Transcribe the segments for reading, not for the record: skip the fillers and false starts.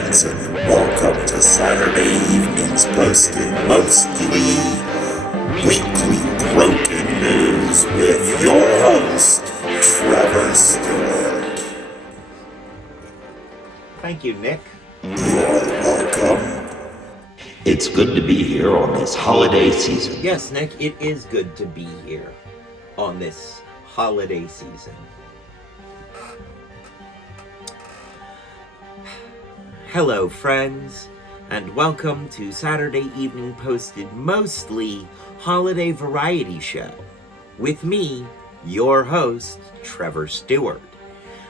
friends, and welcome to Saturday evening's posted mostly weekly broken news with your host, Trevor Stewart. Thank you, Nick. You're welcome. It's good to be here on this holiday season. Yes, Nick, it is good to be here on this holiday season. Hello, friends, and welcome to Saturday Evening Posted Mostly Holiday Variety Show with me, your host, Trevor Stewart.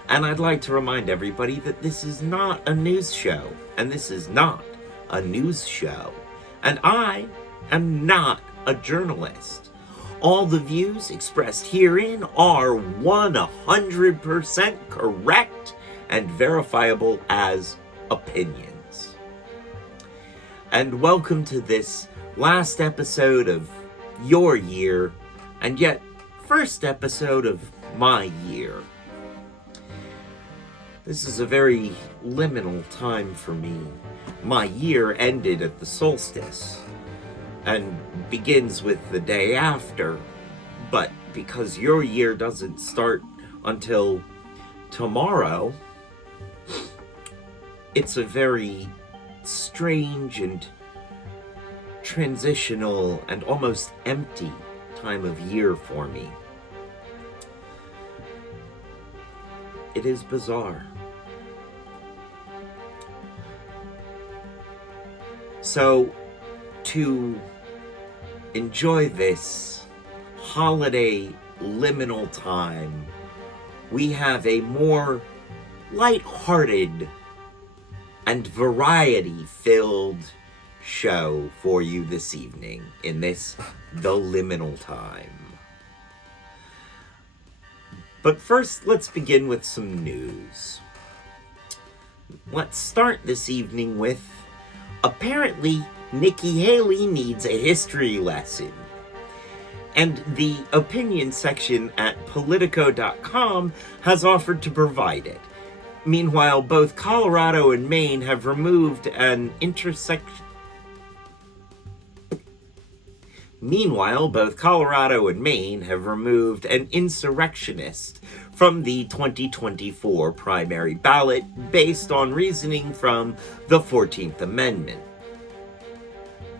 And I'd like to remind everybody that this is not a news show, and this is not a news show, and I am not a journalist. All the views expressed herein are 100% correct and verifiable as opinions. And welcome to this last episode of your year, and yet first episode of my year. This is a very liminal time for me. My year ended at the solstice and begins with the day after, but because your year doesn't start until tomorrow, it's a very strange and transitional and almost empty time of year for me. It is bizarre. So, to enjoy this holiday liminal time, we have a more lighthearted and variety-filled show for you this evening in this The Liminal Time. But first, let's begin with some news. Let's start this evening with, apparently, Nikki Haley needs a history lesson. And the opinion section at Politico.com has offered to provide it. Meanwhile, both Colorado and Maine have removed an insurrectionist from the 2024 primary ballot based on reasoning from the 14th Amendment.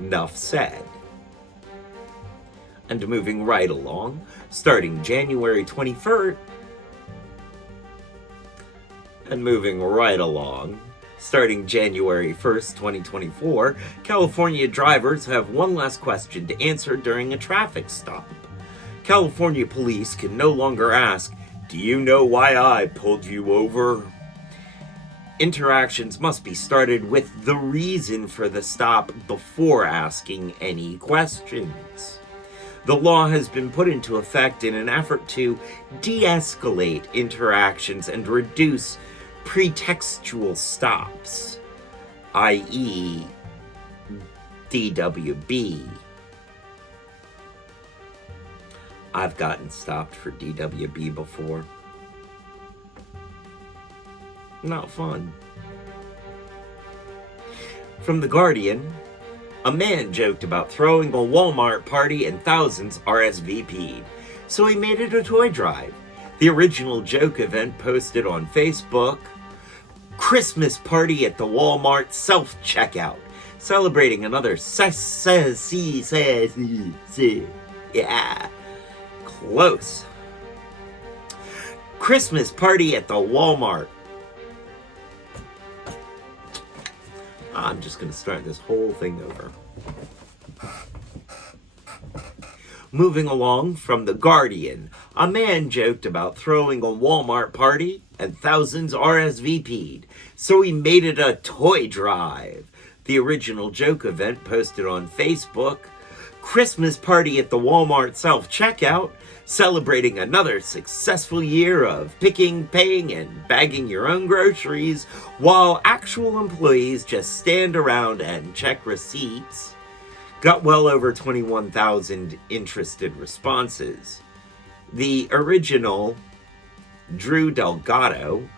Enough said. And moving right along, starting January 21st, starting January 1st, 2024, California drivers have one last question to answer during a traffic stop. California police can no longer ask, "Do you know why I pulled you over?" Interactions must be started with the reason for the stop before asking any questions. The law has been put into effect in an effort to de-escalate interactions and reduce pretextual stops, i.e. DWB. I've gotten stopped for DWB before. Not fun. From The Guardian, a man joked about throwing a Walmart party and thousands RSVP'd, so he made it a toy drive. The original joke event posted on Facebook, Christmas party at the Walmart self-checkout, celebrating another close. Christmas party at the Walmart. I'm just going to start this whole thing over. Moving along from The Guardian, a man joked about throwing a Walmart party and thousands RSVP'd, so he made it a toy drive. The original joke event posted on Facebook, Christmas party at the Walmart self-checkout, celebrating another successful year of picking, paying, and bagging your own groceries, while actual employees just stand around and check receipts. Got well over 21,000 interested responses. The original, Drew Delgado,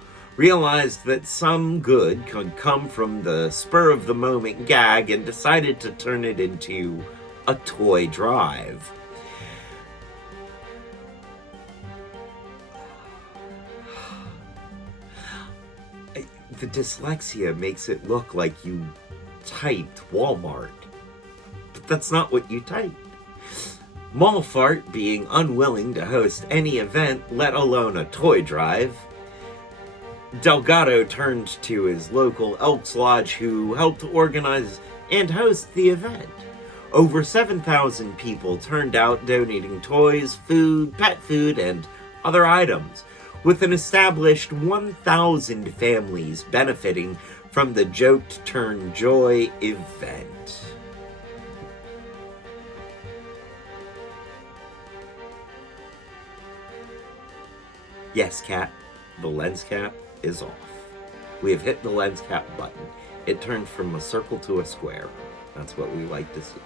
realized that some good could come from the spur-of-the-moment gag and decided to turn it into a toy drive. The dyslexia makes it look like you typed Walmart, but that's not what you typed. Malfart, being unwilling to host any event, let alone a toy drive, Delgado turned to his local Elks Lodge, who helped organize and host the event. Over 7,000 people turned out, donating toys, food, pet food, and other items, with an established 1,000 families benefiting from the Joked Turn Joy event. Yes, Cat, the lens cap is off. We have hit the lens cap button. It turned from a circle to a square. That's what we like to see.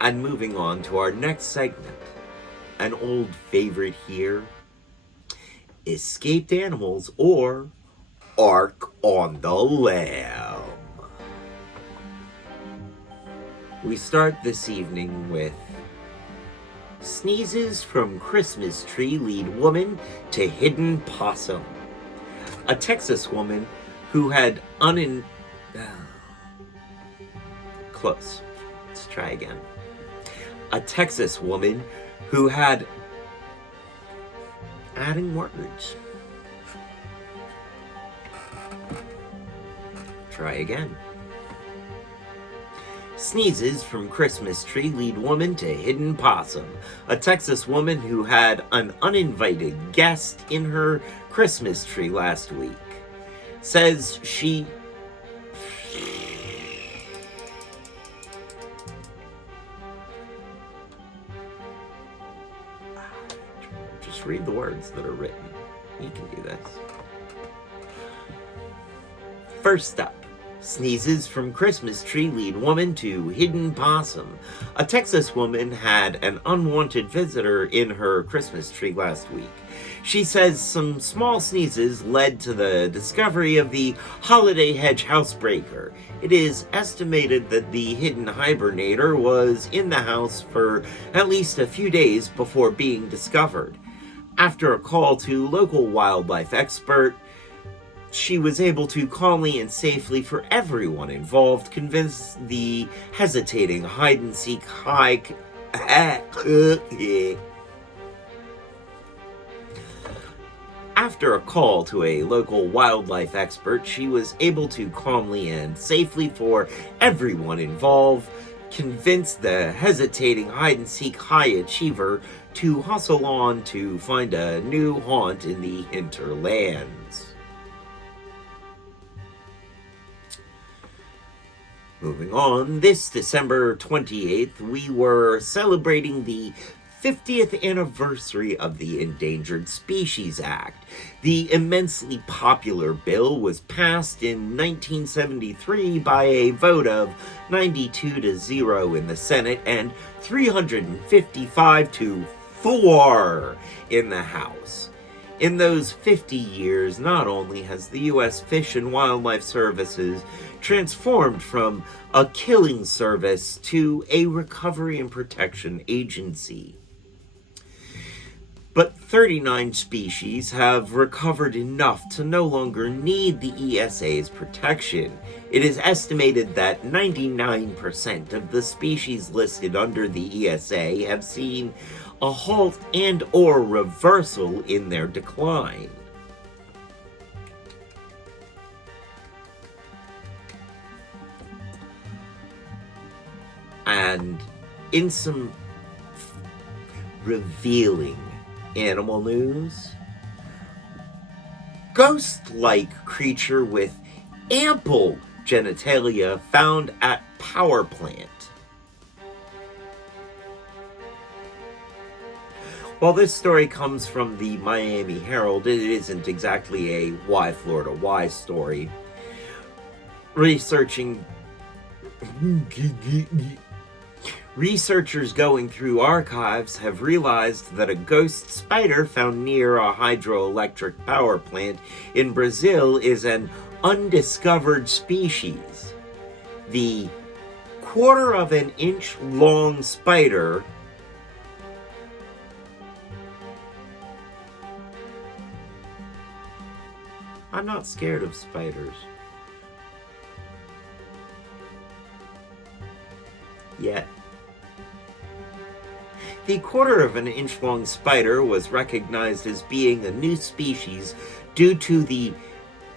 And moving on to our next segment, an old favorite here, Escaped Animals, or Ark on the Lam. We start this evening with sneezes from Christmas tree lead woman to hidden possum. A Texas woman who had Close. Let's try again. A Texas woman who had adding words. Try again. Sneezes from Christmas tree lead woman to hidden possum. A Texas woman who had an uninvited guest in her Christmas tree last week says she just read the words that are written. You can do this. First up, sneezes from Christmas tree lead woman to hidden possum. A Texas woman had an unwanted visitor in her Christmas tree last week. She says some small sneezes led to the discovery of the holiday hedge housebreaker. It is estimated that the hidden hibernator was in the house for at least a few days before being discovered. After a call to local wildlife expert, she was able to calmly and safely, for everyone involved, convince the hesitating hide-and-seek hike. After a call to a local wildlife expert, she was able to calmly and safely, for everyone involved, convince the hesitating hide-and-seek high achiever to hustle on to find a new haunt in the hinterlands. Moving on, this December 28th, we were celebrating the 50th anniversary of the Endangered Species Act. The immensely popular bill was passed in 1973 by a vote of 92-0 in the Senate and 355-4 in the House. In those 50 years, not only has the U.S. Fish and Wildlife Services transformed from a killing service to a recovery and protection agency, but 39 species have recovered enough to no longer need the ESA's protection. It is estimated that 99% of the species listed under the ESA have seen a halt and or reversal in their decline. And in some revealing animal news, ghost-like creature with ample genitalia found at power plant. While this story comes from the Miami Herald, it isn't exactly a Why Florida Why story. Researchers going through archives have realized that a ghost spider found near a hydroelectric power plant in Brazil is an undiscovered species. The quarter-of-an-inch long spider I'm not scared of spiders. Yet. The quarter-of-an-inch long spider was recognized as being a new species due to the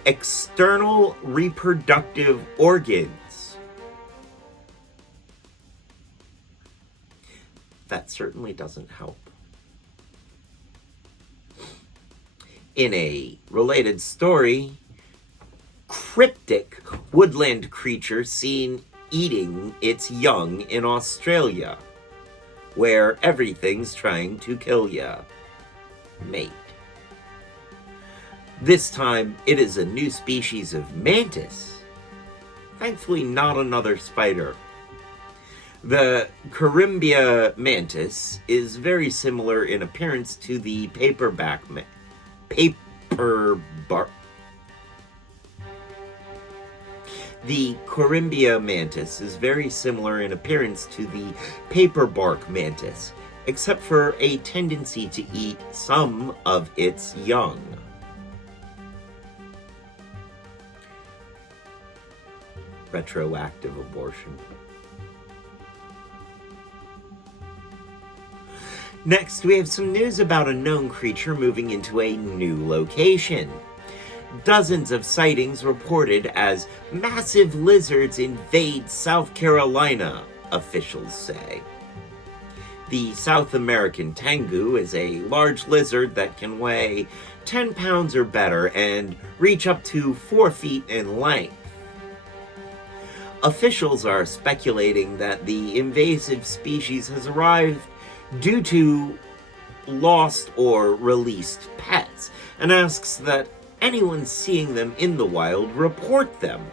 external reproductive organs. That certainly doesn't help. In a related story, cryptic woodland creature seen eating its young in Australia, where everything's trying to kill ya. Mate. This time, it is a new species of mantis. Thankfully, not another spider. The Corymbia mantis is very similar in appearance to the paperback The Corymbia mantis is very similar in appearance to the paperbark mantis, except for a tendency to eat some of its young. Retroactive abortion. Next, we have some news about a known creature moving into a new location. Dozens of sightings reported as massive lizards invade South Carolina, officials say. The South American tengu is a large lizard that can weigh 10 pounds or better and reach up to 4 feet in length. Officials are speculating that the invasive species has arrived due to lost or released pets, and asks that anyone seeing them in the wild report them,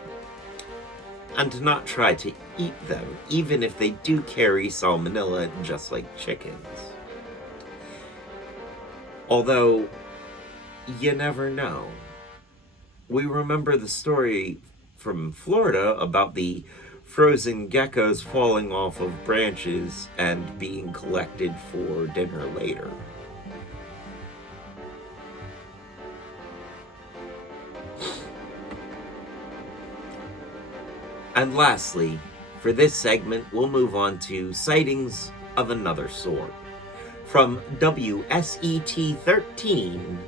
and to not try to eat them, even if they do carry salmonella just like chickens. Although, you never know. We remember the story from Florida about the frozen geckos falling off of branches and being collected for dinner later. And lastly, for this segment, we'll move on to sightings of another sort. From WSET 13,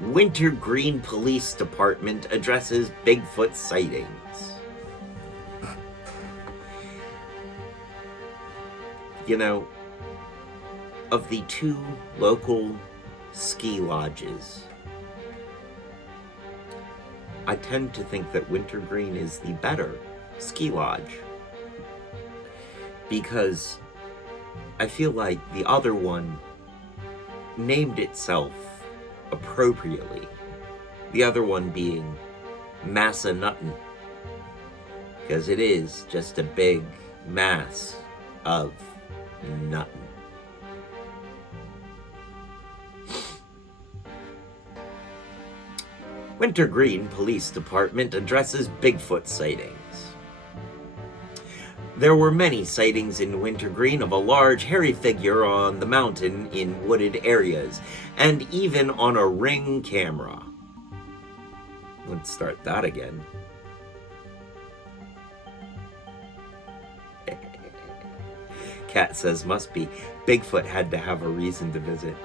Wintergreen Police Department addresses Bigfoot sightings. You know, of the two local ski lodges, I tend to think that Wintergreen is the better ski lodge, because I feel like the other one named itself appropriately. The other one being Massanutten, because it is just a big mass of nothing. Wintergreen Police Department addresses Bigfoot sightings. There were many sightings in Wintergreen of a large hairy figure on the mountain in wooded areas, and even on a Ring camera. Let's start that again. Cat says must be. Bigfoot had to have a reason to visit.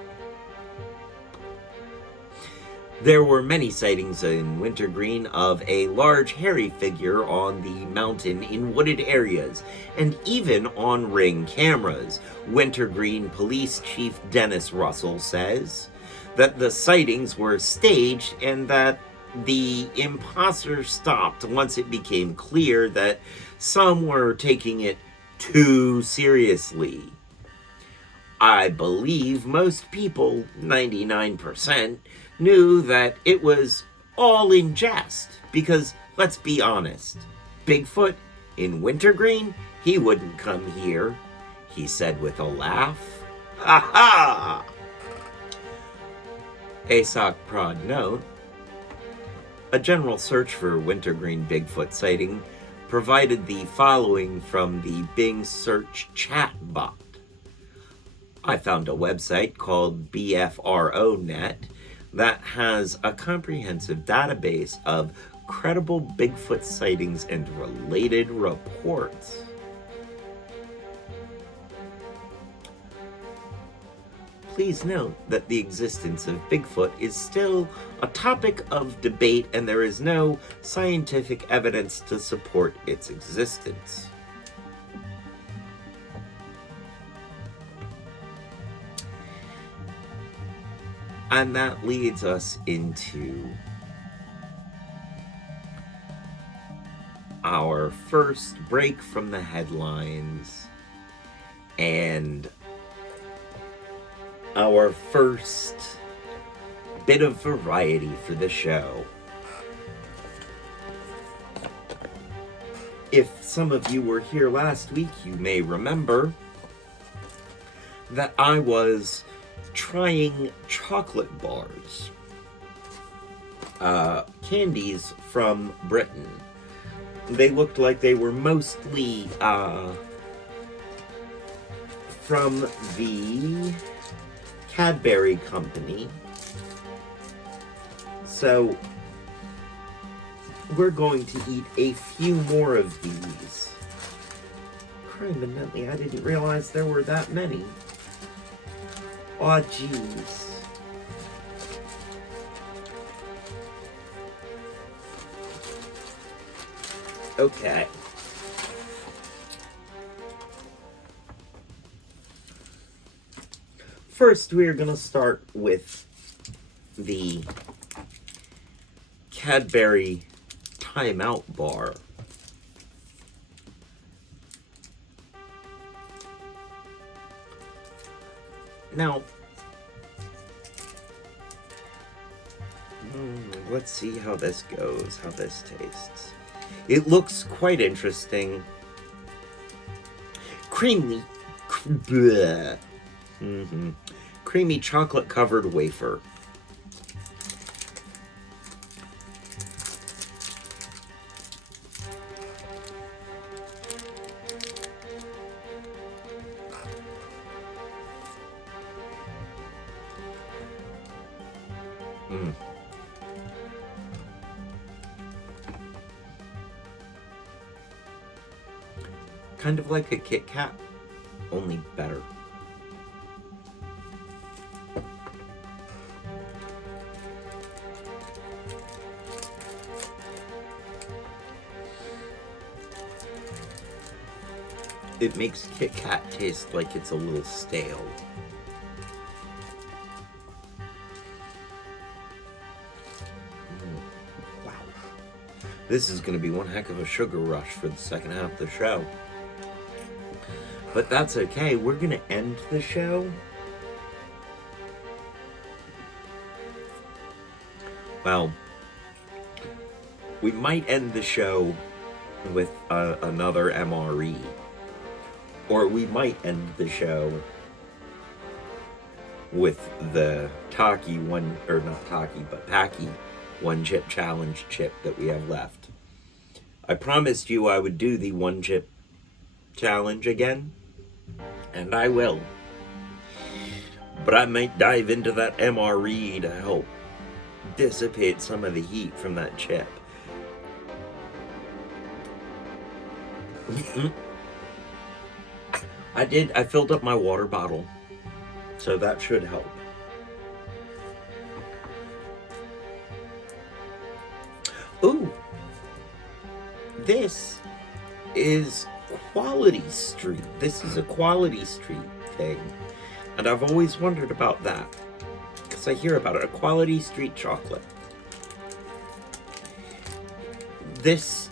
There were many sightings in Wintergreen of a large hairy figure on the mountain in wooded areas, and even on Ring cameras. Wintergreen Police Chief Dennis Russell says that the sightings were staged and that the imposters stopped once it became clear that some were taking it too seriously. I believe most people, 99%, knew that it was all in jest, because let's be honest, Bigfoot in Wintergreen, He wouldn't come here, he said with a laugh. Ha ha! ASOC prod note. A general search for wintergreen Bigfoot sighting provided the following from the Bing search chat bot. I found a website called BFRONet that has a comprehensive database of credible Bigfoot sightings and related reports. Please note that the existence of Bigfoot is still a topic of debate and there is no scientific evidence to support its existence. And that leads us into our first break from the headlines and our first bit of variety for the show. If some of you were here last week, you may remember that I was trying chocolate bars, candies from Britain. They looked like they were mostly from the Cadbury company. So we're going to eat a few more of these. Crime Bentley, I didn't realize there were that many. Aw, jeez. Okay. First, we are going to start with the Cadbury Timeout Bar. Now, let's see how this goes, how this tastes. It looks quite interesting. Creamy. Bleh. Creamy chocolate covered wafer. Kind of like a Kit Kat, only better. It makes Kit Kat taste like it's a little stale. Wow. This is going to be one heck of a sugar rush for the second half of the show. But that's okay. We're going to end the show. Well, we might end the show with another MRE. Or we might end the show with the Taki one, or not Taki, but Paki one chip challenge chip that we have left. I promised you I would do the one chip challenge again, and I will. But I might dive into that MRE to help dissipate some of the heat from that chip. I filled up my water bottle, so that should help. Ooh, this is Quality Street. This is a Quality Street thing, and I've always wondered about that, because I hear about it, a Quality Street chocolate. This,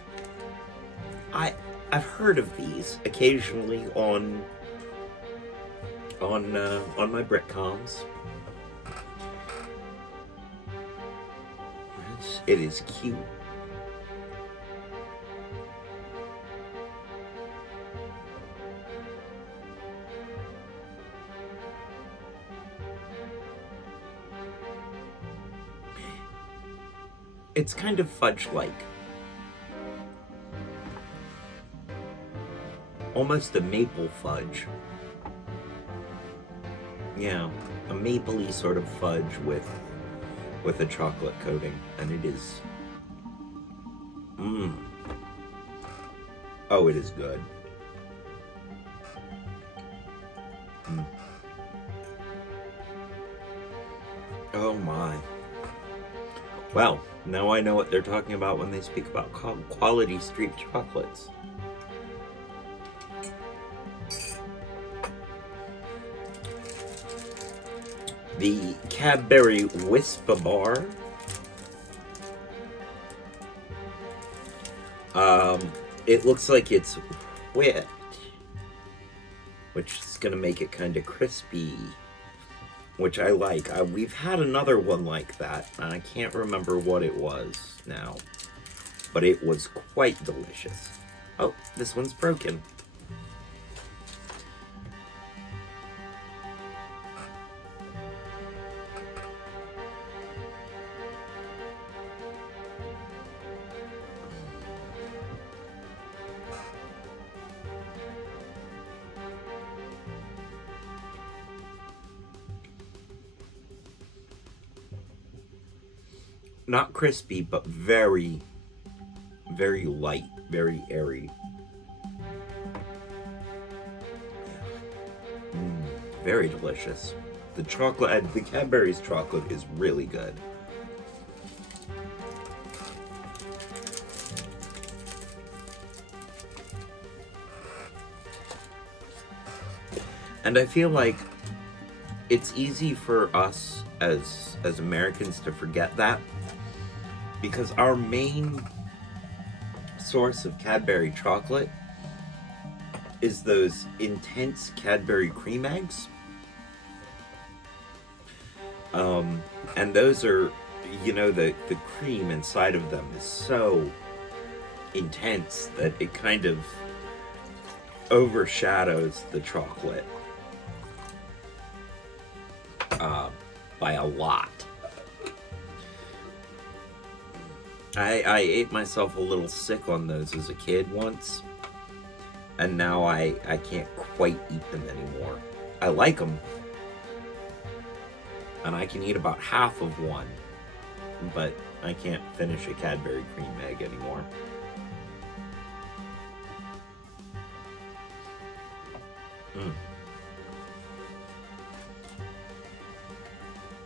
I've heard of these occasionally on my Britcoms. It is cute. It's kind of fudge-like. Almost a maple fudge. Yeah, a mapley sort of fudge with a chocolate coating, and it is... Oh, it is good. Oh my. Well, now I know what they're talking about when they speak about quality street chocolates. The Cadbury Wispa Bar. It looks like it's whipped, which is gonna make it kind of crispy, which I like. We've had another one like that, and I can't remember what it was now, but it was quite delicious. Oh, this one's broken. Not crispy, but very, very light, very airy. Very delicious. The chocolate, the Cadbury's chocolate is really good. And I feel like it's easy for us as Americans to forget that, because our main source of Cadbury chocolate is those intense Cadbury cream eggs. And those are, you know, the cream inside of them is so intense that it kind of overshadows the chocolate by a lot. I ate myself a little sick on those as a kid once, and now I can't quite eat them anymore. I like them, and I can eat about half of one, but I can't finish a Cadbury cream egg anymore.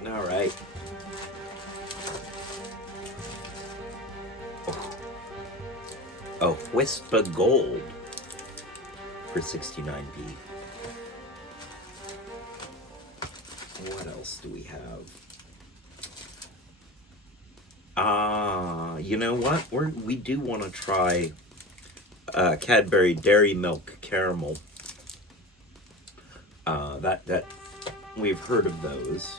All right. Oh, Wispa Gold for 69p. What else do we have? You know what? We do want to try Cadbury Dairy Milk Caramel. That we've heard of those.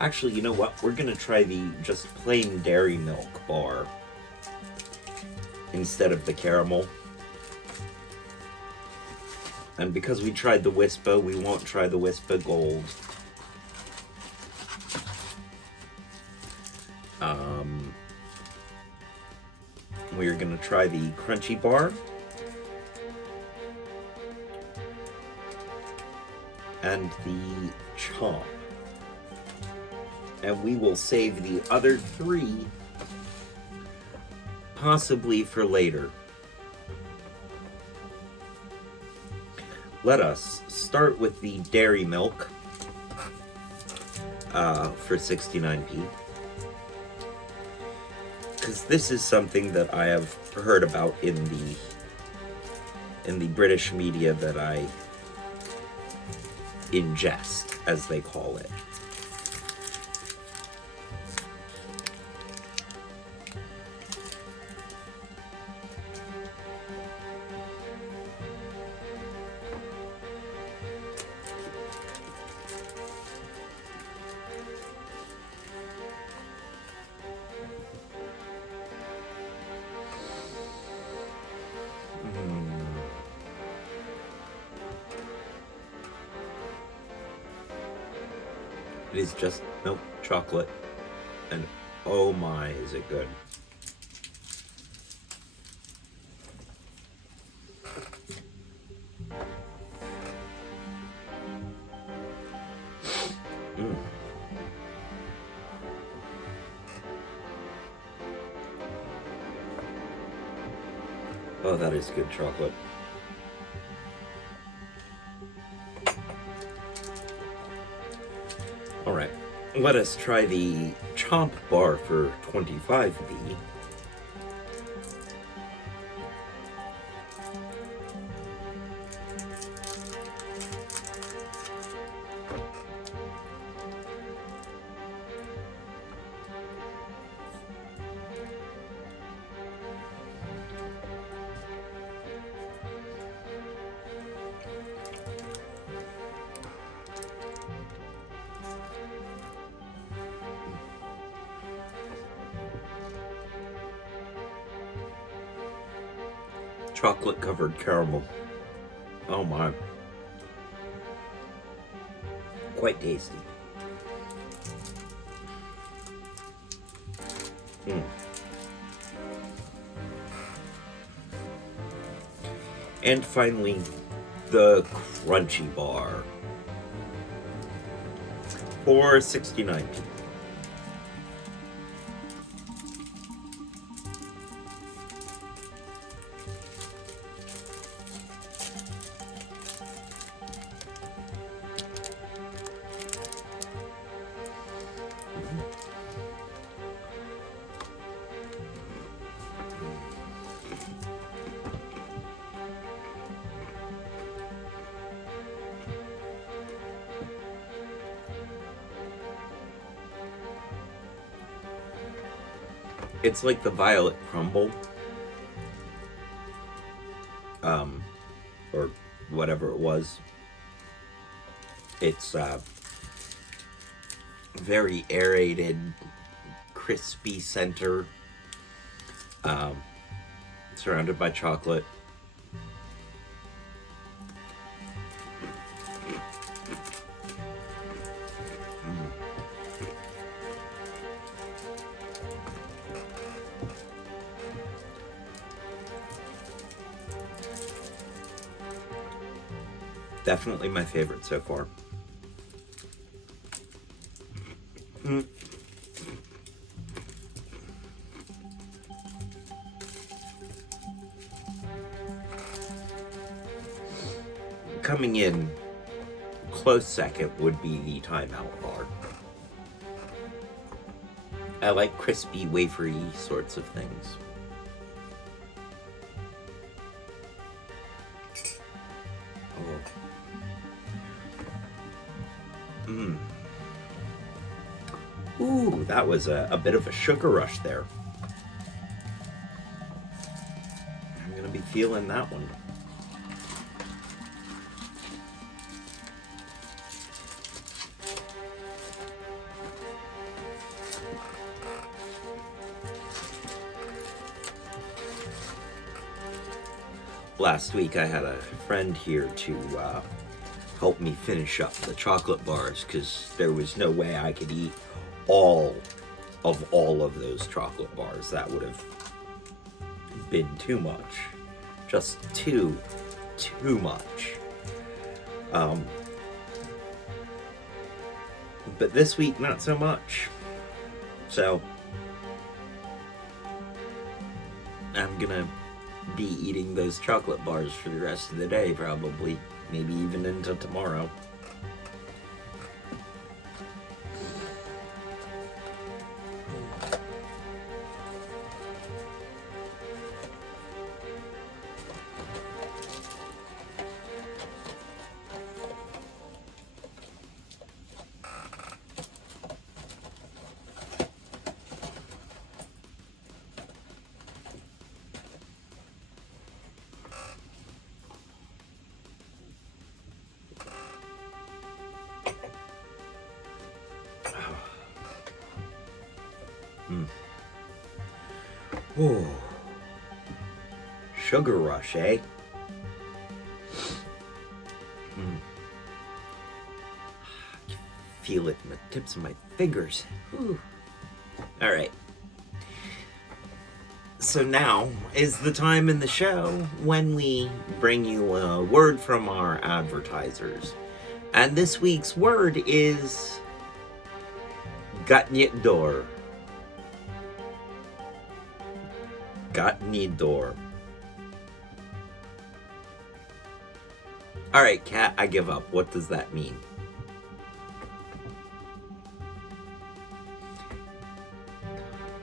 Actually, you know what? We're gonna try the just plain dairy milk bar instead of the caramel. And because we tried the Wispa, we won't try the Wispa Gold. We're gonna try the Crunchy Bar. And the Chomp. And we will save the other three possibly for later. Let us start with the dairy milk for 69p. Because this is something that I have heard about in the British media that I ingest, as they call it. It is just milk chocolate. And oh my, is it good. Oh, that is good chocolate. All right, let us try the Chomp Bar for 25B. Chocolate covered caramel. Oh my. Quite tasty. And finally, the Crunchy Bar for 69p. It's like the Violet Crumble, or whatever it was. It's very aerated, crispy center, surrounded by chocolate. Definitely my favorite so far. Coming in close second would be the Timeout Bar. I like crispy, wafery sorts of things. Ooh, that was a bit of a sugar rush there. I'm gonna be feeling that one. Last week I had a friend here to help me finish up the chocolate bars because there was no way I could eat all of those chocolate bars. That would have been too much. Just too much. But this week, not so much. So I'm gonna be eating those chocolate bars for the rest of the day, probably. Maybe even into tomorrow. Ooh. Sugar rush, eh? feel it in the tips of my fingers. Whew. All right. So now is the time in the show when we bring you a word from our advertisers. And this week's word is Gatnidor. Gatnidor. All right, Kat, I give up. What does that mean?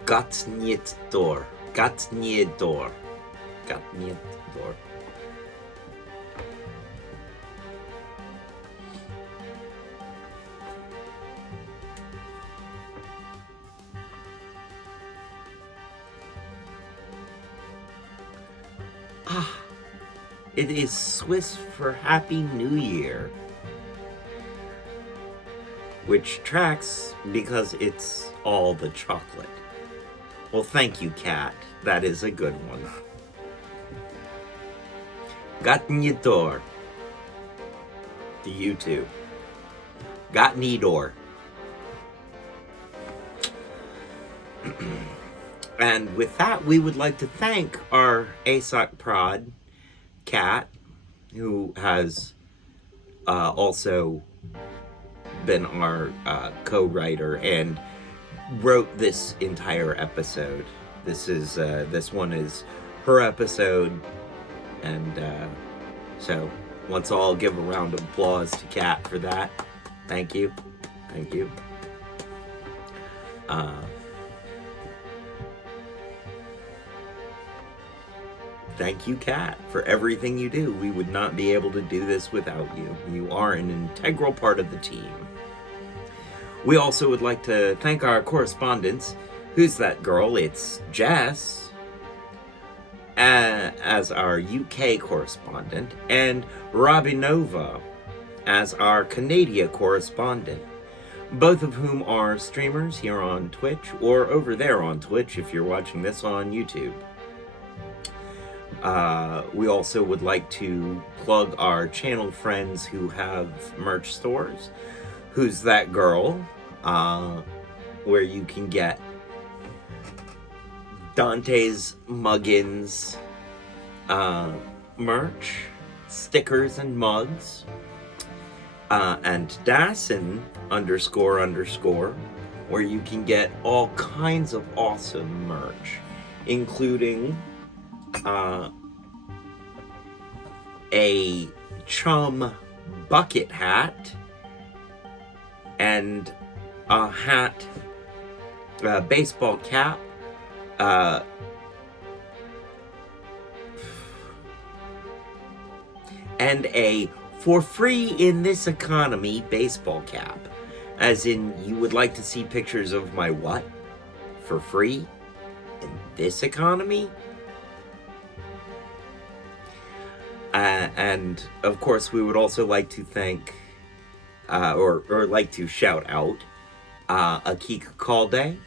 Gatnidor. Gatnidor. Gatnidor. It is Swiss for Happy New Year, which tracks because it's all the chocolate. Well, thank you, Kat. That is a good one. Gatnidor. To you too. Gatnidor. And with that, we would like to thank our ASOC prod, Kat, who has also been our co-writer and wrote this entire episode. This one is her episode, and so let's all give a round of applause to Kat for that. Thank you. Thank you, Kat, for everything you do. We would not be able to do this without you. You are an integral part of the team. We also would like to thank our correspondents. Who's that girl? It's Jess, as our UK correspondent, and Robinova as our Canada correspondent, both of whom are streamers here on Twitch, or over there on Twitch if you're watching this on YouTube. We also would like to plug our channel friends who have merch stores. Who's That Girl? Where you can get Dante's Muggins merch, stickers and mugs, and Dassen __ where you can get all kinds of awesome merch, including a chum bucket hat and a hat, baseball cap, and a for free in this economy baseball cap. As in, you would like to see pictures of my what? For free? In this economy? And of course, we would also like to thank, or like to shout out, Akika Calde,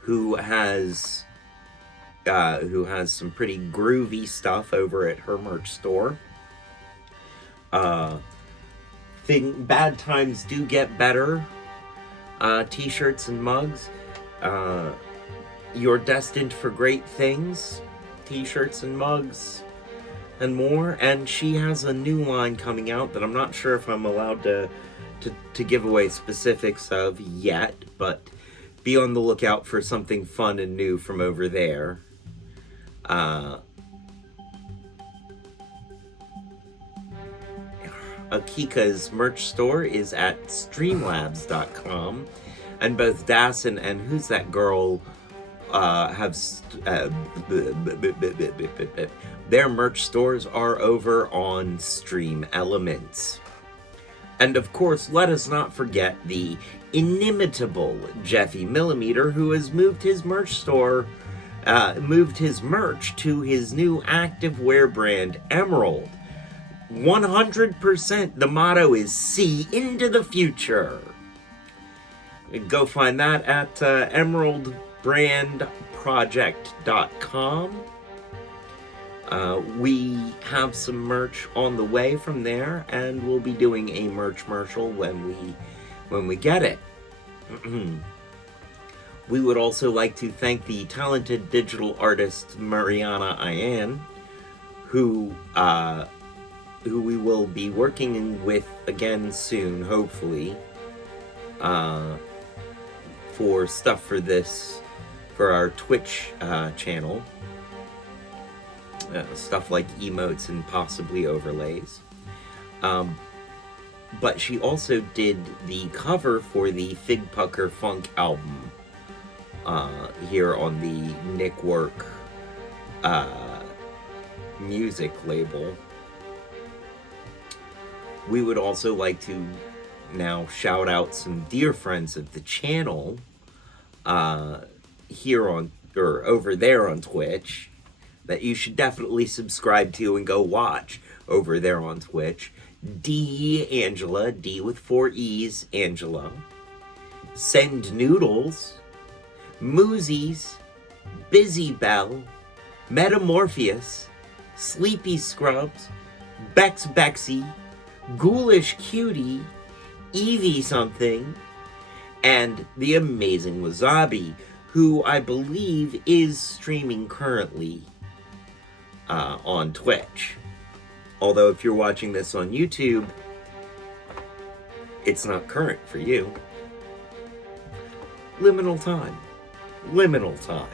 who has some pretty groovy stuff over at her merch store. Bad times do get better. T-shirts and mugs. You're destined for great things. T-shirts and mugs and more. And she has a new line coming out that I'm not sure if I'm allowed to give away specifics of yet, but be on the lookout for something fun and new from over there. Akika's merch store is at streamlabs.com, and both Dassen and Who's That Girl have their merch stores are over on Stream Elements. And of course, let us not forget the inimitable Jeffy Millimeter, who has moved his merch store, moved his merch to his new activewear brand, Emerald. 100%. The motto is see into the future. Go find that at emeraldbrandproject.com. We have some merch on the way from there, and we'll be doing a merch commercial when when we get it. We would also like to thank the talented digital artist Mariana Ayan, who we will be working with again soon, hopefully, for stuff for our Twitch channel. Stuff like emotes and possibly overlays. But she also did the cover for the Fig Pucker Funk album here on the Nick Work music label. We would also like to now shout out some dear friends of the channel here over there on Twitch that you should definitely subscribe to and go watch over there on Twitch. D Angela, D with 4 E's, Angela. Send Noodles, Moosies, Busy Bell, Metamorpheus, Sleepy Scrubs, Bex Bexy, Ghoulish Cutie, Evie something, and the amazing Wasabi, who I believe is streaming currently on Twitch. Although if you're watching this on YouTube, it's not current for you. Liminal time. Liminal time.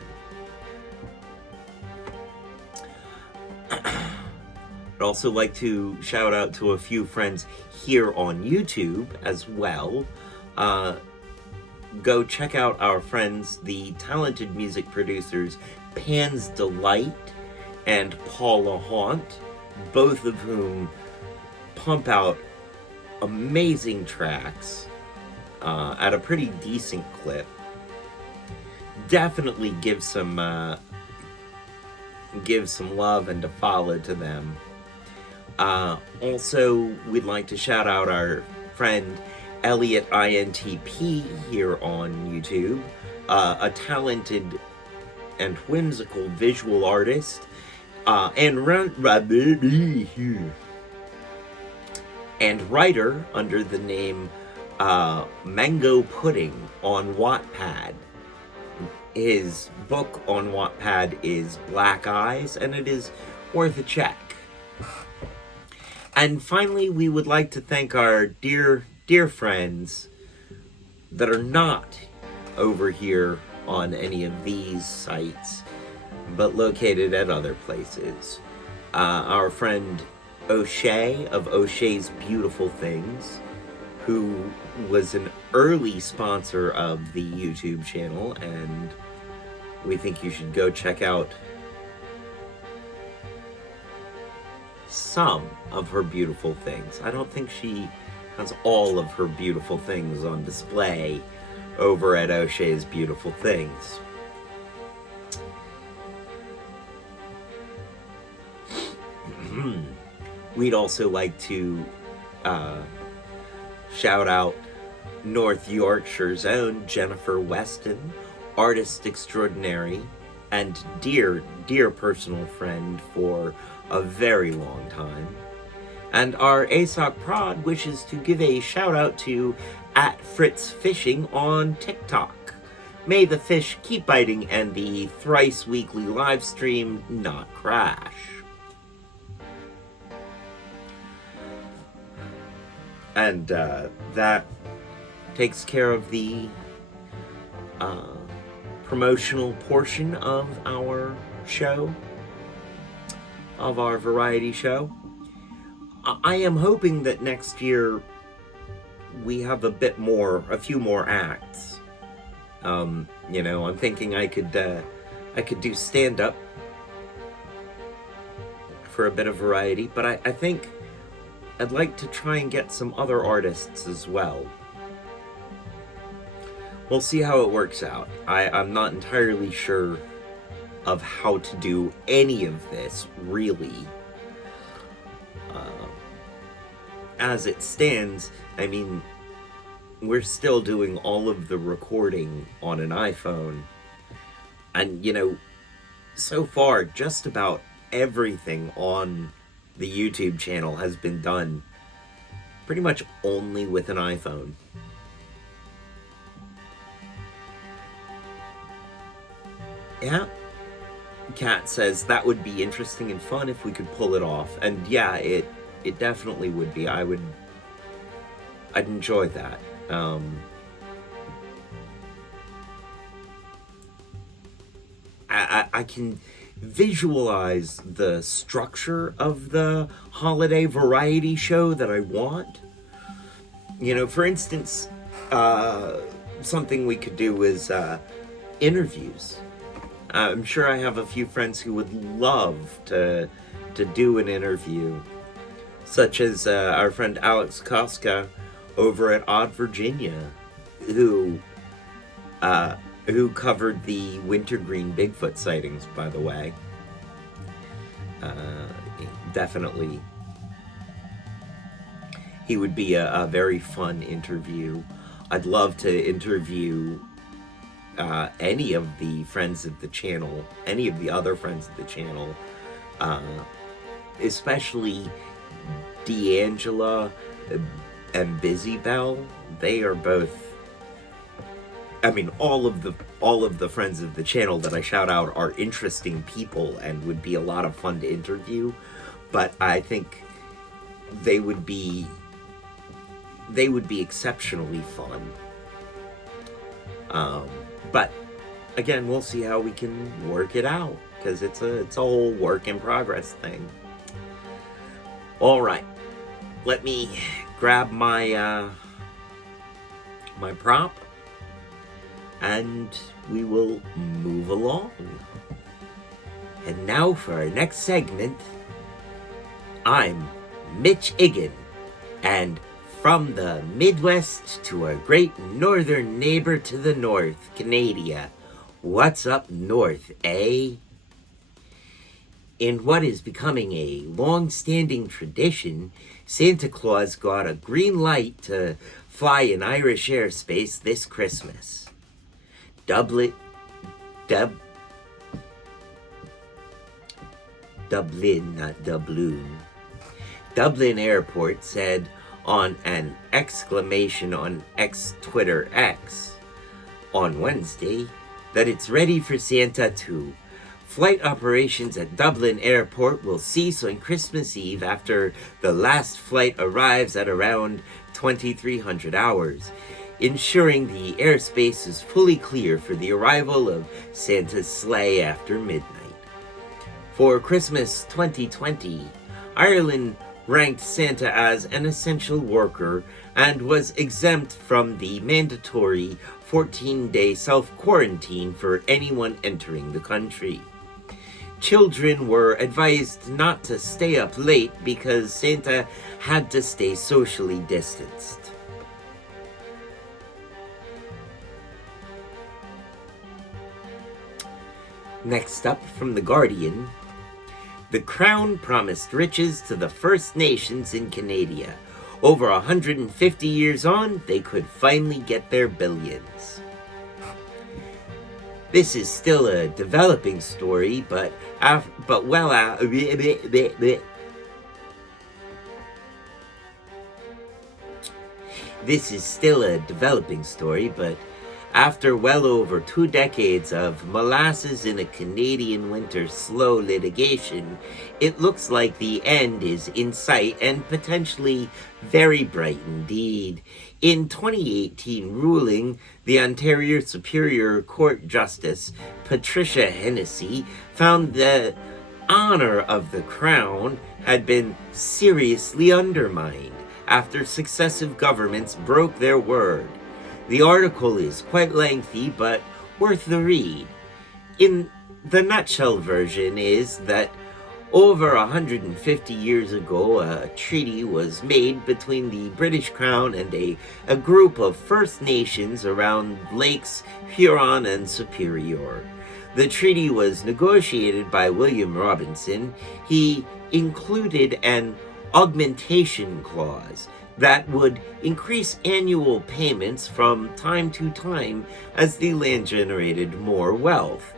I'd also like to shout out to a few friends here on YouTube as well. Go check out our friends, the talented music producers Pan's Delight and Paula Haunt, both of whom pump out amazing tracks at a pretty decent clip. Definitely give some love and a follow to them. Also, we'd like to shout out our friend Elliot INTP here on YouTube, a talented and whimsical visual artist, and writer under the name Mango Pudding on Wattpad. His book on Wattpad is Black Eyes, and it is worth a check. And finally, we would like to thank our dear friends that are not over here on any of these sites, but located at other places. Our friend O'Shea of O'Shea's Beautiful Things, who was an early sponsor of the YouTube channel, and we think you should go check out some of her beautiful things. I don't think she has all of her beautiful things on display over at O'Shea's Beautiful Things. We'd also like to shout out North Yorkshire's own Jennifer Weston, artist extraordinary and dear personal friend for a very long time. And our ASOC Prod wishes to give a shout out to @FritzFishing on TikTok. May the fish keep biting and the thrice weekly live stream not crash. And that takes care of the promotional portion of our show, of our variety show. I am hoping that next year we have a few more acts. I'm thinking I could do stand-up for a bit of variety, but I think I'd like to try and get some other artists as well. We'll see how it works out. I'm not entirely sure of how to do any of this, really. As it stands, I mean, we're still doing all of the recording on an iPhone. And, so far, just about everything on the YouTube channel has been done pretty much only with an iPhone. Yeah. Kat says that would be interesting and fun if we could pull it off. And yeah, it definitely would be. I'd enjoy that. I can visualize the structure of the holiday variety show that I want. You know, for instance, something we could do is interviews. I'm sure I have a few friends who would love to do an interview, such as our friend Alex Koska over at Odd Virginia, who covered the wintergreen Bigfoot sightings, by the way. Definitely, he would be a very fun interview. I'd love to interview any of the friends of the channel, any of the other friends of the channel, especially D'Angela and Busy Bell. They are both, I mean, all of the friends of the channel that I shout out are interesting people and would be a lot of fun to interview, but I think they would be exceptionally fun. But again, we'll see how we can work it out, because it's a whole work in progress thing. All right, let me grab my my prop, and we will move along. And now for our next segment, I'm Mitch Igan, and from the Midwest to our great northern neighbor to the north, Canada. What's up north, eh? In what is becoming a long-standing tradition, Santa Claus got a green light to fly in Irish airspace this Christmas. Dublin, not Dublin. Dublin Airport said on an exclamation on Twitter X on Wednesday that it's ready for Santa too. Flight operations at Dublin Airport will cease on Christmas Eve after the last flight arrives at around 2300 hours, ensuring the airspace is fully clear for the arrival of Santa's sleigh after midnight. For Christmas 2020, Ireland ranked Santa as an essential worker and was exempt from the mandatory 14-day self-quarantine for anyone entering the country. Children were advised not to stay up late because Santa had to stay socially distanced. Next up from The Guardian, the Crown promised riches to the First Nations in Canada. Over 150 years on, they could finally get their billions. This is still a developing story, but after well over 2 decades of molasses in a Canadian winter slow litigation, it looks like the end is in sight and potentially very bright indeed. In 2018 ruling, the Ontario Superior Court Justice Patricia Hennessy found the honor of the Crown had been seriously undermined after successive governments broke their word. The article is quite lengthy, but worth the read. In the nutshell version is that over 150 years ago, a treaty was made between the British Crown and a group of First Nations around Lakes Huron and Superior. The treaty was negotiated by William Robinson. He included an augmentation clause that would increase annual payments from time to time as the land generated more wealth,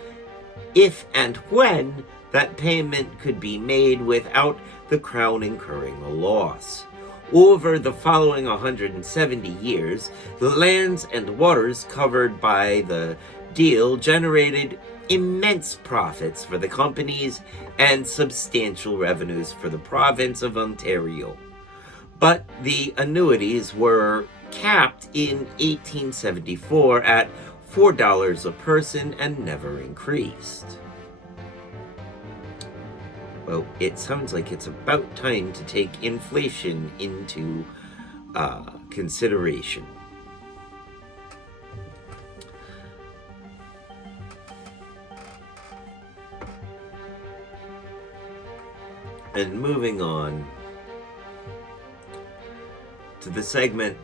if and when that payment could be made without the Crown incurring a loss. Over the following 170 years, the lands and waters covered by the deal generated immense profits for the companies and substantial revenues for the province of Ontario. But the annuities were capped in 1874 at $4 a person and never increased. Well, it sounds like it's about time to take inflation into consideration. And moving on to the segment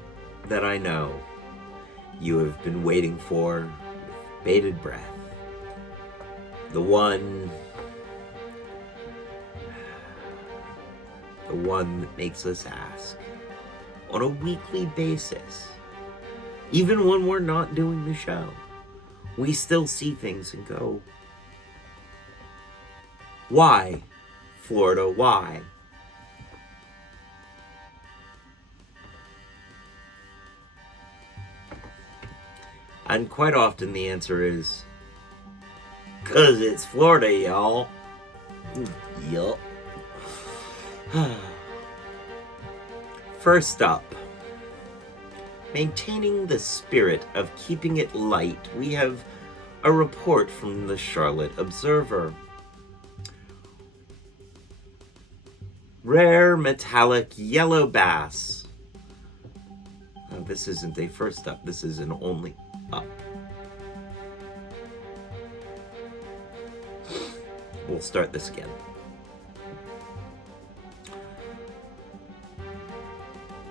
that I know you have been waiting for with bated breath. The one that makes us ask on a weekly basis. Even when we're not doing the show, we still see things and go, why, Florida, why? And quite often the answer is, 'cause it's Florida, y'all. Yup. First up, maintaining the spirit of keeping it light, we have a report from the Charlotte Observer. Rare metallic yellow bass. Oh, this isn't a first up, this is an only up. We'll start this again.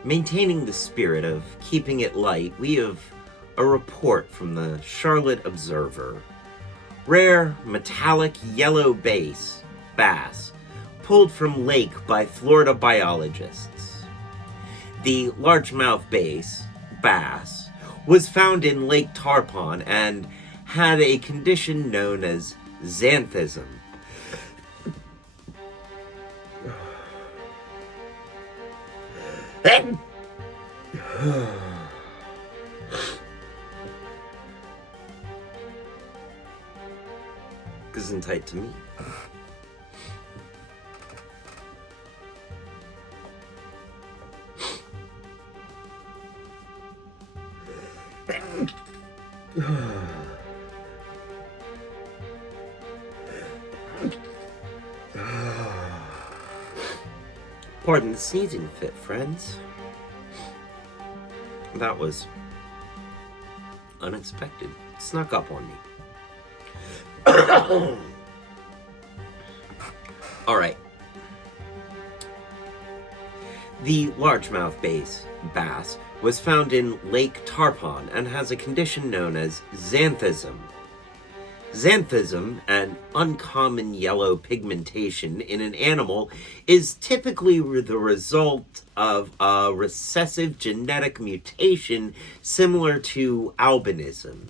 Maintaining the spirit of keeping it light, we have a report from the Charlotte Observer. Rare metallic yellow bass pulled from lake by Florida biologists. The largemouth bass was found in Lake Tarpon and had a condition known as xanthism. Isn't tight to me. Pardon the sneezing fit, friends. That was unexpected. It snuck up on me. All right. The largemouth bass was found in Lake Tarpon and has a condition known as xanthism. Xanthism, an uncommon yellow pigmentation in an animal, is typically the result of a recessive genetic mutation similar to albinism.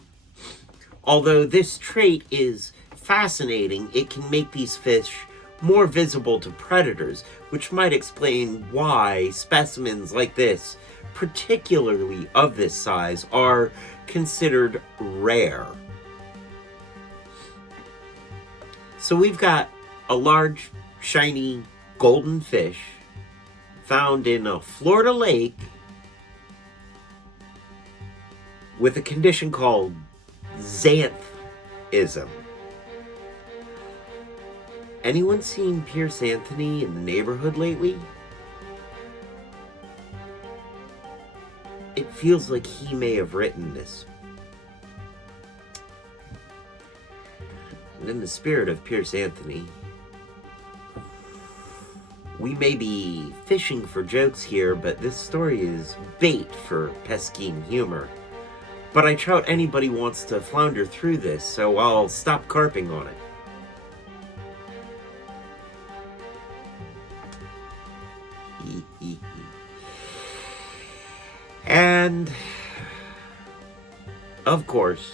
Although this trait is fascinating, it can make these fish more visible to predators, which might explain why specimens like this, particularly of this size, are considered rare. So we've got a large, shiny, golden fish found in a Florida lake with a condition called xanthism. Anyone seen Pierce Anthony in the neighborhood lately? It feels like he may have written this. And in the spirit of Pierce Anthony, we may be fishing for jokes here, but this story is bait for pesky humor. But I doubt anybody wants to flounder through this, so I'll stop carping on it. And, of course,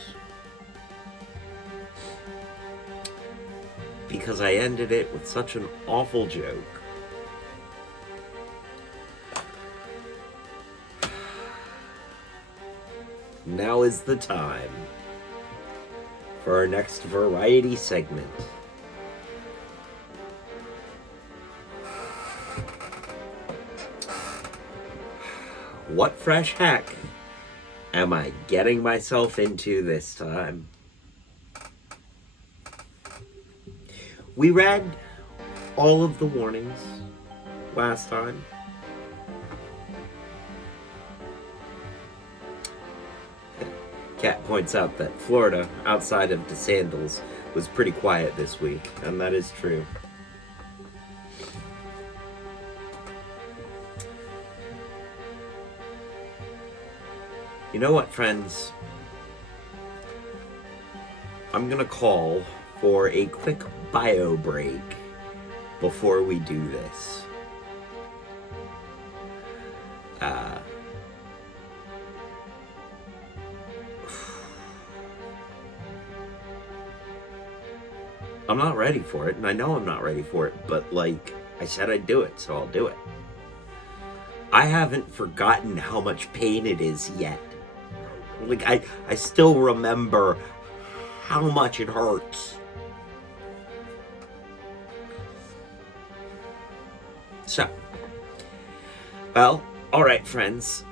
because I ended it with such an awful joke, now is the time for our next variety segment. What fresh heck am I getting myself into this time? We read all of the warnings last time. Kat points out that Florida, outside of DeSandals, was pretty quiet this week, and that is true. You know what, friends? I'm gonna call for a quick bio break before we do this. I'm not ready for it, and I know I'm not ready for it, but like I said I'd do it, so I'll do it. I haven't forgotten how much pain it is yet. Like, I still remember how much it hurts. So, well, alright, friends.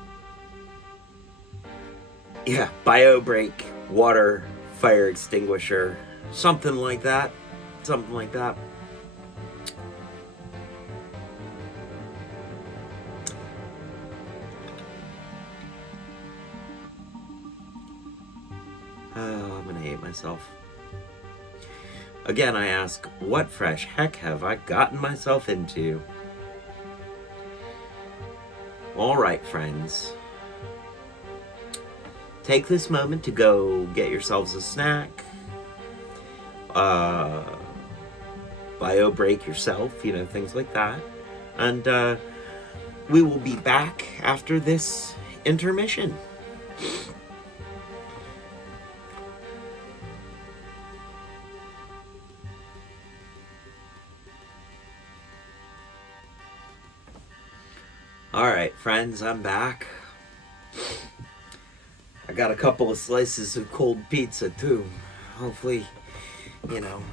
Yeah, bio break, water, fire extinguisher, something like that. Something like that. Oh, I'm gonna hate myself. Again, I ask, what fresh heck have I gotten myself into? Alright, friends. Take this moment to go get yourselves a snack. Bio break yourself, you know, things like that. And we will be back after this intermission. Alright, friends, I'm back. I got a couple of slices of cold pizza, too. Hopefully, you know.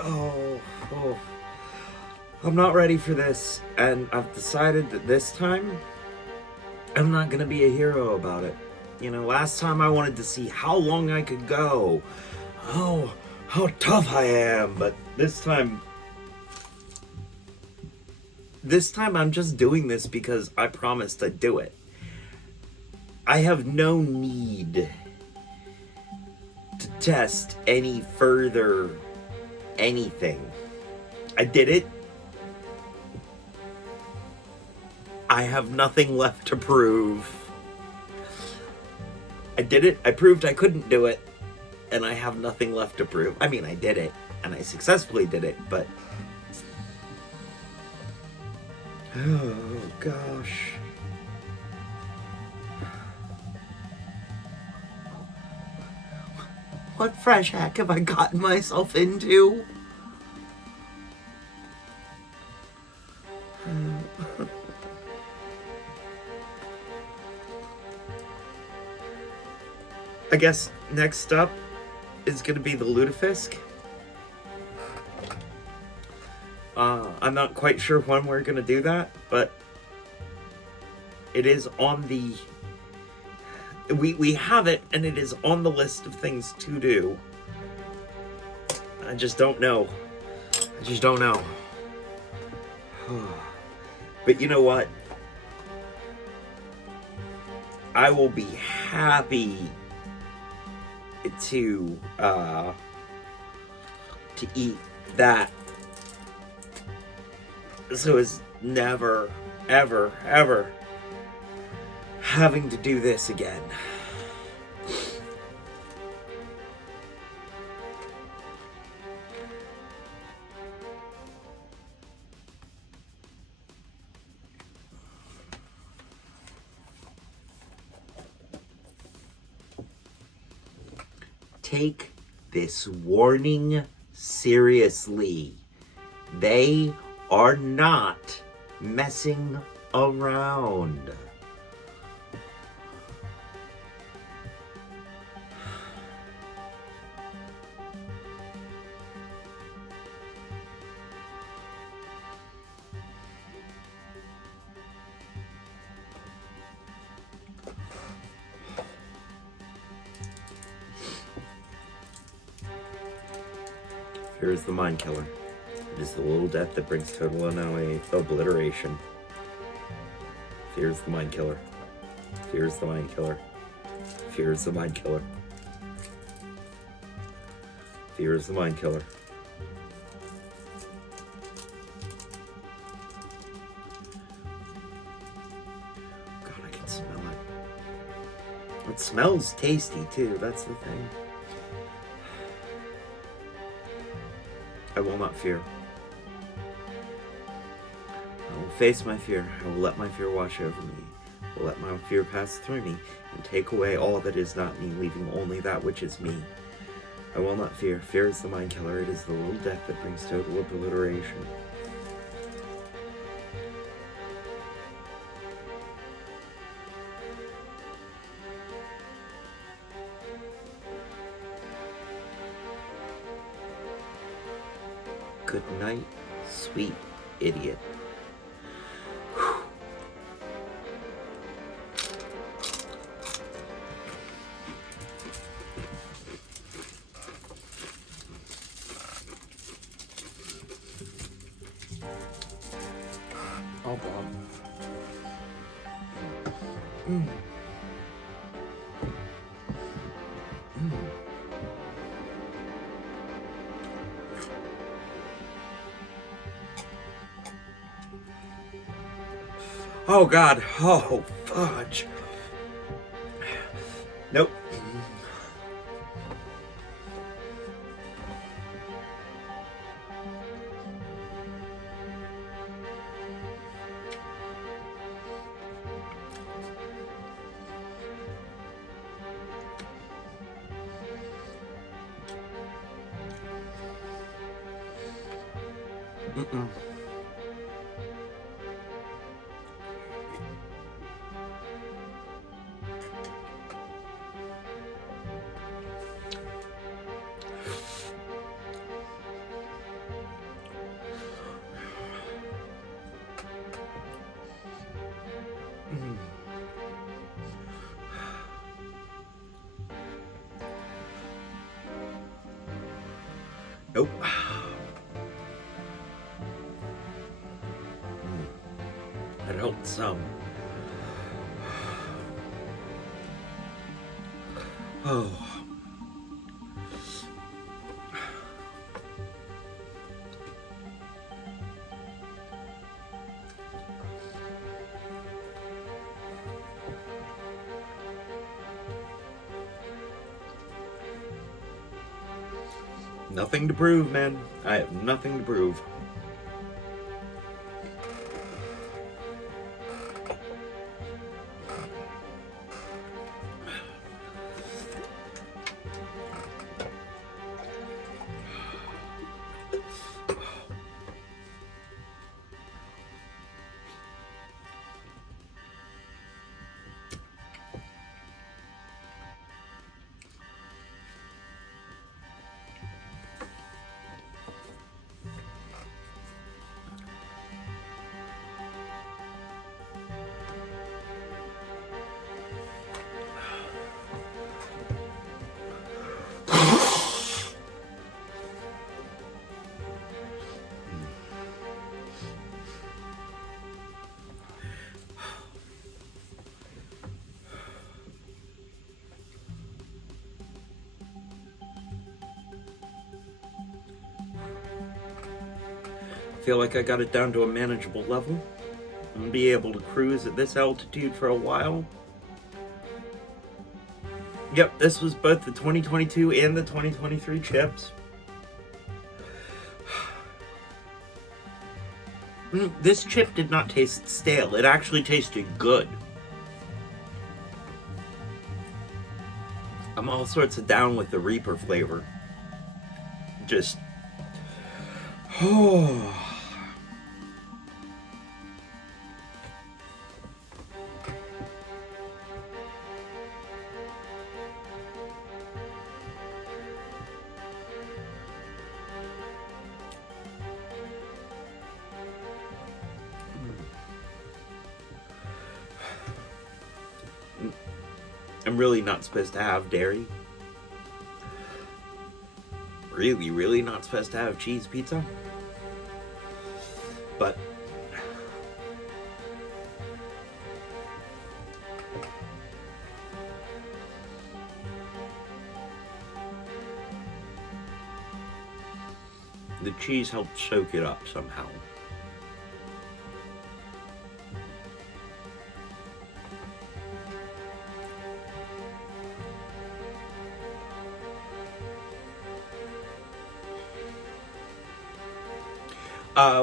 Oh. I'm not ready for this, and I've decided that this time, I'm not gonna be a hero about it. You know, last time I wanted to see how long I could go. Oh, how tough I am, but this time I'm just doing this because I promised I'd do it. I have no need to test any further anything. I did it. I have nothing left to prove. I did it. I proved I couldn't do it. And I have nothing left to prove. I mean, I did it. And I successfully did it, but... oh, gosh. What fresh heck have I gotten myself into? I guess next up is going to be the Lutefisk. I'm not quite sure when we're going to do that, but it is on the... We have it, and it is on the list of things to do. I just don't know. But you know what? I will be happy to eat that. So as never, ever, ever having to do this again. Take this warning seriously. They are not messing around. Fear is the mind killer. It is the little death that brings total obliteration. Fear is the mind killer. Fear is the mind killer. Fear is the mind killer. Fear is the mind killer. God, I can smell it. It smells tasty too, that's the thing. I will not fear. I will face my fear. I will let my fear wash over me. I will let my fear pass through me and take away all that is not me, leaving only that which is me. I will not fear. Fear is the mind killer. It is the little death that brings total obliteration. Good night, sweet idiot. Oh, Bob. Oh, God. Oh, fudge. Nope. Mm-mm. Nope. That helped some. Oh. Nothing to prove, man. I have nothing to prove. Feel like I got it down to a manageable level. I'm gonna be able to cruise at this altitude for a while. Yep, this was both the 2022 and the 2023 chips. This chip did not taste stale. It actually tasted good. I'm all sorts of down with the Reaper flavor. Just... oh... I'm really not supposed to have dairy. really, really not supposed to have cheese pizza. But the cheese helped soak it up somehow.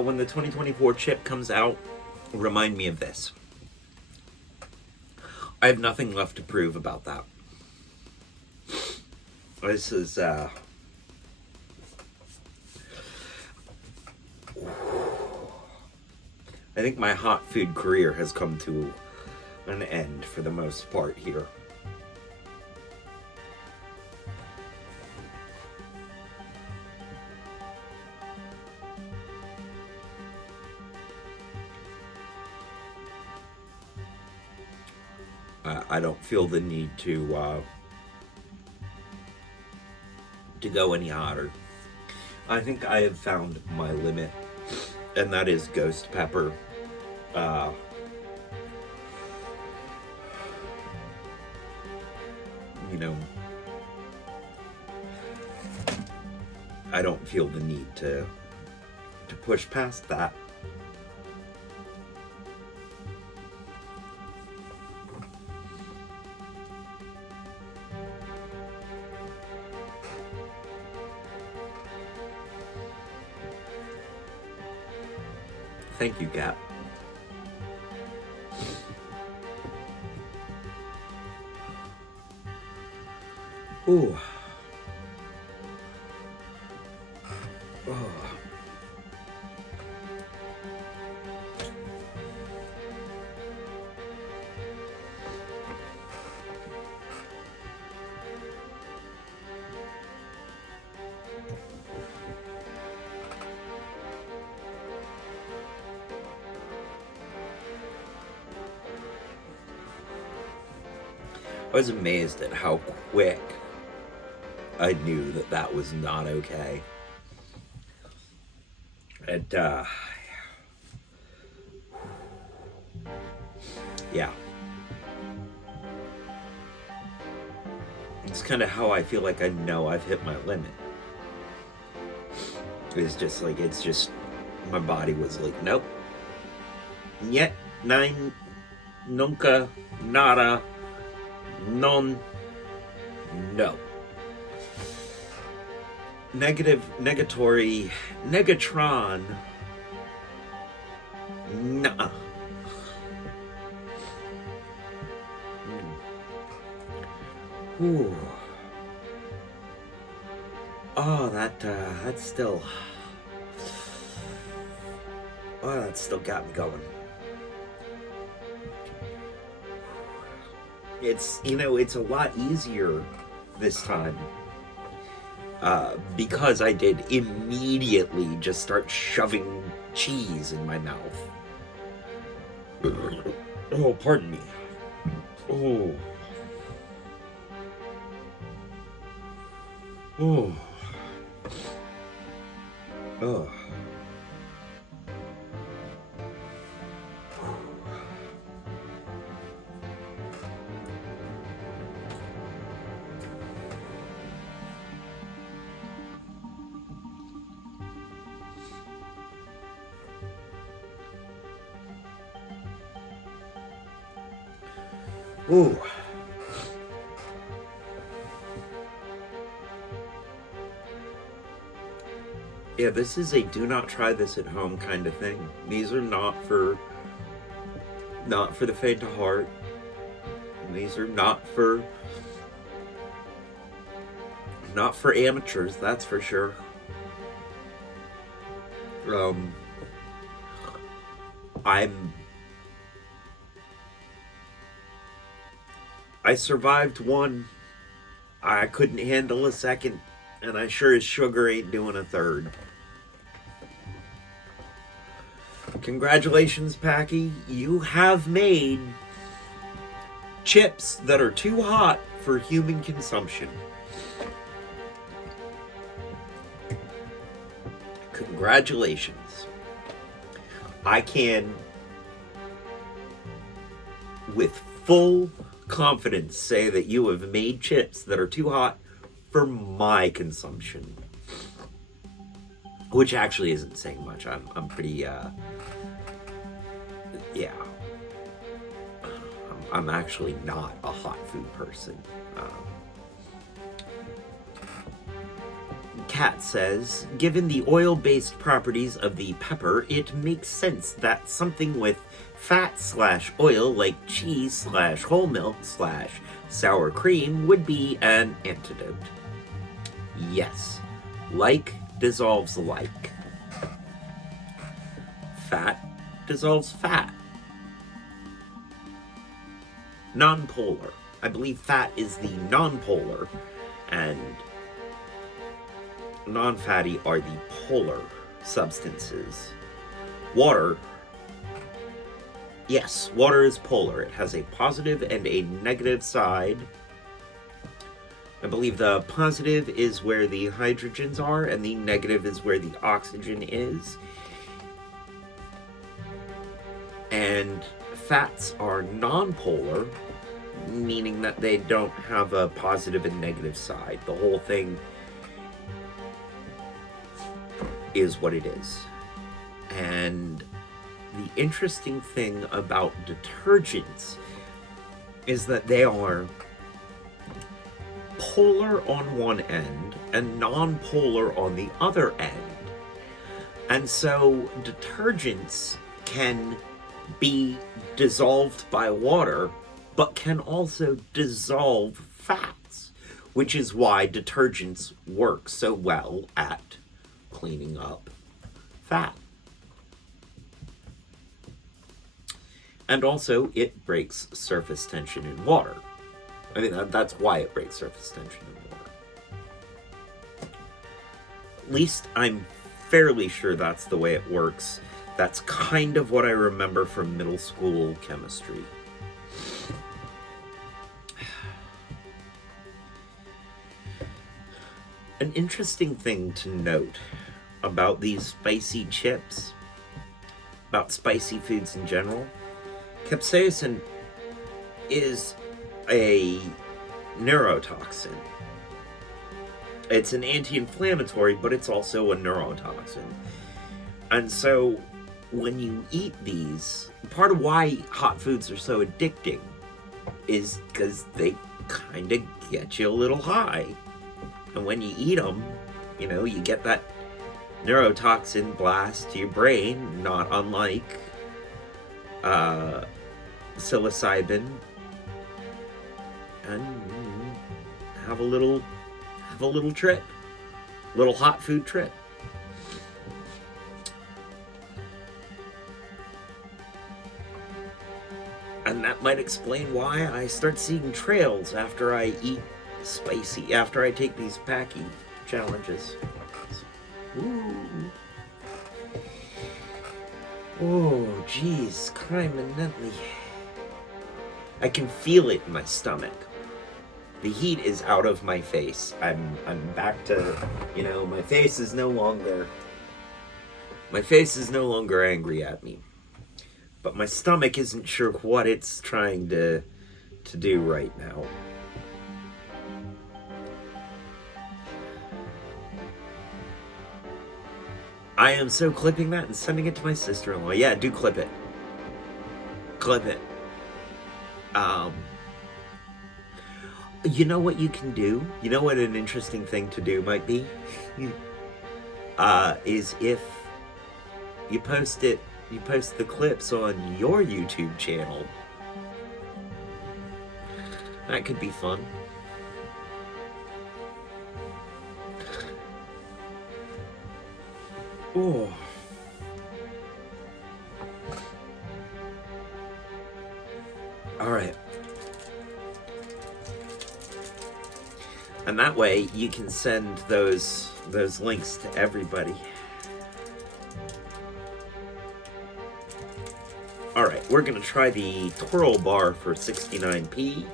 When the 2024 chip comes out, remind me of this. I have nothing left to prove about that. This is, I think my hot food career has come to an end for the most part here. I don't feel the need to go any hotter. I think I have found my limit, and that is ghost pepper. You know, I don't feel the need to push past that. Thank you, Gap. Ooh. Oh. I was amazed at how quick I knew that that was not okay. And, yeah. It's kind of how I feel like I know I've hit my limit. It's just, my body was like, nope. Yet, nine, nunca, nada. No. Negatory, negatron. Nah. Ooh. Oh, that's still. Oh, that still got me going. It's, it's a lot easier this time because I did immediately just start shoving cheese in my mouth. Oh, pardon me. Oh. Oh. Oh. Ooh. Yeah, this is a do not try this at home kind of thing. These are not for the faint of heart. These are not for amateurs, that's for sure. I survived one. I couldn't handle a second, and I sure as sugar ain't doing a third. Congratulations, Packy. You have made chips that are too hot for human consumption. Congratulations. I can, with full confidence, say that you have made chips that are too hot for my consumption. Which actually isn't saying much. I'm pretty, yeah. I'm actually not a hot food person. Kat says, given the oil-based properties of the pepper, it makes sense that something with fat/oil like cheese/whole milk/sour cream would be an antidote. Yes, like dissolves like. Fat dissolves fat. Non-polar. I believe fat is the non-polar, and non-fatty are the polar substances. Water, yes, water is polar. It has a positive and a negative side. I believe the positive is where the hydrogens are, and the negative is where the oxygen is. And fats are non-polar, meaning that they don't have a positive and negative side. The whole thing is what it is. And the interesting thing about detergents is that they are polar on one end and non-polar on the other end. And so detergents can be dissolved by water, but can also dissolve fats, which is why detergents work so well at cleaning up fat. And also, it breaks surface tension in water. I mean, that's why it breaks surface tension in water. At least I'm fairly sure that's the way it works. That's kind of what I remember from middle school chemistry. An interesting thing to note about these spicy chips, about spicy foods in general, capsaicin is a neurotoxin. It's an anti-inflammatory, but it's also a neurotoxin. And so when you eat these, part of why hot foods are so addicting is because they kind of get you a little high. And when you eat them, you know, you get that neurotoxin blast to your brain, not unlike psilocybin, and have a little trip, little hot food trip. And that might explain why I start seeing trails after I eat spicy, after I take these Packy challenges. Ooh. Oh, geez, criminally. I can feel it in my stomach. The heat is out of my face. I'm back to, you know, my face is no longer angry at me. But my stomach isn't sure what it's trying to do right now. I am so clipping that and sending it to my sister-in-law. Yeah, do clip it. Clip it. You know what you can do? You know what an interesting thing to do might be? Is if you post the clips on your YouTube channel. That could be fun. Oh. All right. And that way you can send those links to everybody. All right, we're gonna try the twirl bar for 69p.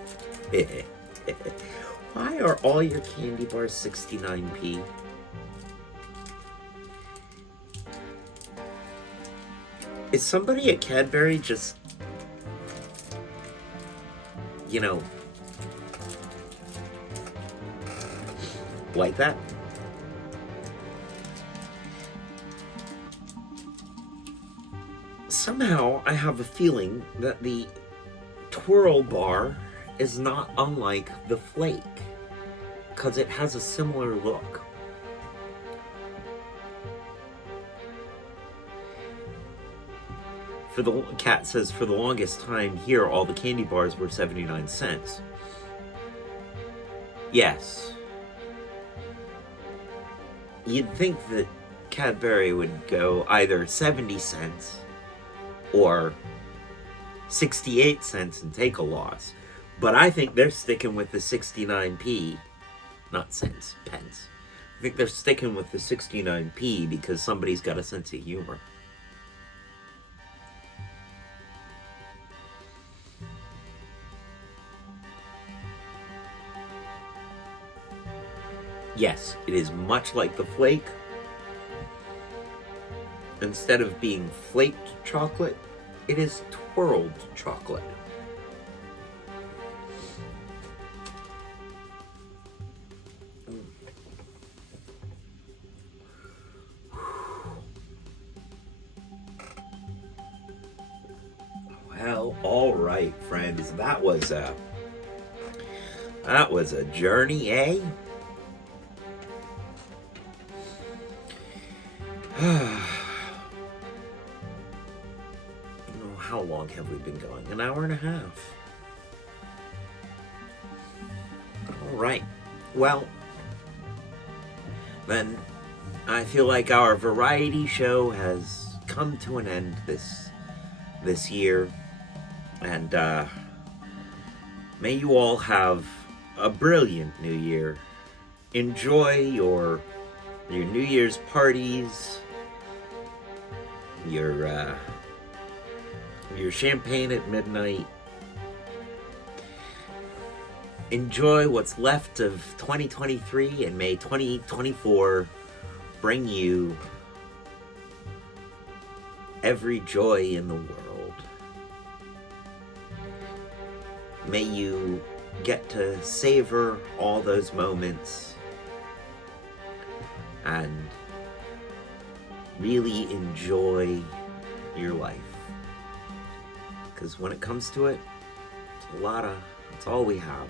Why are all your candy bars 69p? Is somebody at Cadbury just, like that? Somehow I have a feeling that the twirl bar is not unlike the flake, because it has a similar look. Cat says, for the longest time here, all the candy bars were 79 cents. Yes. You'd think that Cadbury would go either 70 cents or 68 cents and take a loss. But I think they're sticking with the 69p, not cents, pence. I think they're sticking with the 69p because somebody's got a sense of humor. Yes, it is much like the flake. Instead of being flaked chocolate, it is twirled chocolate. Well, all right, friends. That was a journey, eh? How long have we been going? An hour and a half. All right. Well, then I feel like our variety show has come to an end this year, and may you all have a brilliant new year. Enjoy your New Year's parties, your champagne at midnight. Enjoy what's left of 2023, and may 2024 bring you every joy in the world. May you get to savor all those moments and really enjoy your life. Because when it comes to it, it's all we have,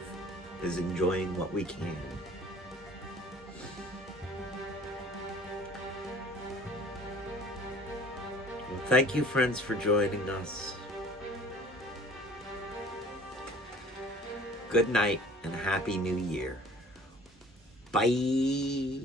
is enjoying what we can. Well, thank you, friends, for joining us. Good night and Happy New Year. Bye.